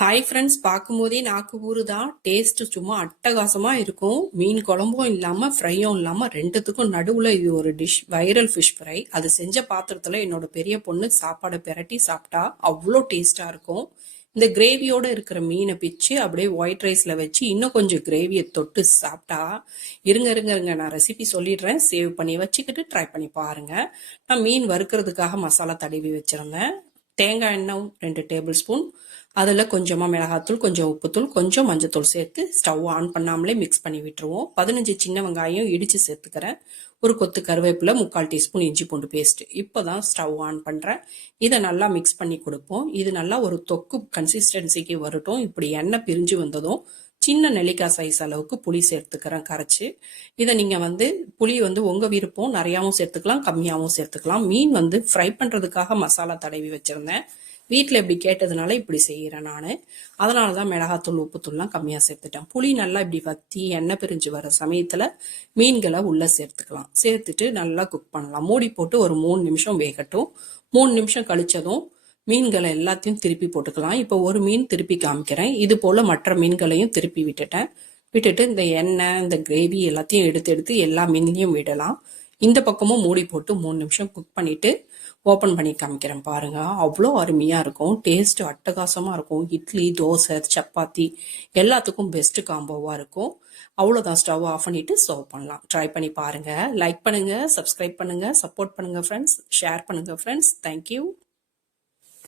Hi friends, பார்க்கும்போதே நாக்கு ஊறுதான். Taste சும்மா அட்டகாசமா இருக்கும். மீன் குழம்பும் இல்லாம ஃப்ரையும் இல்லாம ரெண்டுத்துக்கும் நடுவுல இது ஒரு டிஷ், வைரல் ஃபிஷ் ஃப்ரை. அது செஞ்ச பாத்திரத்துல என்னோட பெரிய பொண்ணு சாப்பாடை பிரட்டி சாப்பிட்டா அவ்வளோ டேஸ்டா இருக்கும். இந்த கிரேவியோட இருக்கிற மீனை பிச்சு அப்படியே ஒயிட் ரைஸ்ல வச்சு இன்னும் கொஞ்சம் கிரேவியை தொட்டு சாப்பிட்டா, இருங்க நான் ரெசிபி சொல்லிடுறேன், சேவ் பண்ணி வச்சுக்கிட்டு ட்ரை பண்ணி பாருங்க. நான் மீன் வறுக்கிறதுக்காக மசாலா தடவி வச்சிருந்தேன். தேங்காய் எண்ணெய் 2 டேபிள் ஸ்பூன், அதில் கொஞ்சமாக மிளகாத்தூள், கொஞ்சம் உப்புத்தூள், கொஞ்சம் மஞ்சத்தூள் சேர்த்து ஸ்டவ் ஆன் பண்ணாமலே மிக்ஸ் பண்ணி விட்டுருவோம். 15 சின்ன வெங்காயம் இடித்து சேர்த்துக்கிறேன். ஒரு கொத்து கருவேப்பிலை, 3/4 டீஸ்பூன் இஞ்சி பூண்டு பேஸ்ட். இப்போ தான் ஸ்டவ் ஆன் பண்ணுறேன். இதை நல்லா மிக்ஸ் பண்ணி கொடுப்போம். இது நல்லா ஒரு தொக்கு கன்சிஸ்டன்சிக்கு வரட்டும். இப்படி எண்ணெய் பிரிஞ்சு வந்ததும் சின்ன நெல்லிக்காய் சைஸ் அளவுக்கு புளி சேர்த்துக்கிறேன் கரைச்சி. இதை நீங்கள் புளி உங்கள் விருப்பம், நிறையாவும் சேர்த்துக்கலாம், கம்மியாகவும் சேர்த்துக்கலாம். மீன் ஃப்ரை பண்ணுறதுக்காக மசாலா தடவி வச்சுருந்தேன். வீட்டில் இப்படி கேட்டதுனால இப்படி செய்கிறேன் நான். அதனால தான் மிளகாத்தூள், உப்புத்தூள்லாம் கம்மியாக சேர்த்துட்டேன். புளி நல்லா இப்படி வற்றி எண்ணெய் பிரிஞ்சு வர சமயத்தில் மீன்களை உள்ளே சேர்த்துக்கலாம். சேர்த்துட்டு நல்லா குக் பண்ணலாம். மூடி போட்டு ஒரு 3 நிமிஷம் வேகட்டும். 3 நிமிஷம் கழிச்சதும் மீன்களை எல்லாத்தையும் திருப்பி போட்டுக்கலாம். இப்போ ஒரு மீன் திருப்பி காமிக்கிறேன். இது போல் மற்ற மீன்களையும் திருப்பி விட்டுட்டு இந்த எண்ணெய், இந்த கிரேவி எல்லாத்தையும் எடுத்து எல்லா மீன்லையும் விடலாம். இந்த பக்கமும் மூடி போட்டு 3 நிமிஷம் குக் பண்ணிட்டு ஓப்பன் பண்ணி காமிக்கிறேன் பாருங்க. அவ்வளோ அருமையாக இருக்கும். டேஸ்ட் அட்டகாசமாக இருக்கும். இட்லி, தோசை, சப்பாத்தி எல்லாத்துக்கும் பெஸ்ட் காம்போவாக இருக்கும். அவ்வளோதான். ஸ்டவ் ஆஃப் பண்ணிட்டு சர்வ் பண்ணலாம். ட்ரை பண்ணி பாருங்க. லைக் பண்ணுங்க, சப்ஸ்கிரைப் பண்ணுங்க, சப்போர்ட் பண்ணுங்க ஃப்ரெண்ட்ஸ், ஷேர் பண்ணுங்க ஃப்ரெண்ட்ஸ். தேங்க்யூ.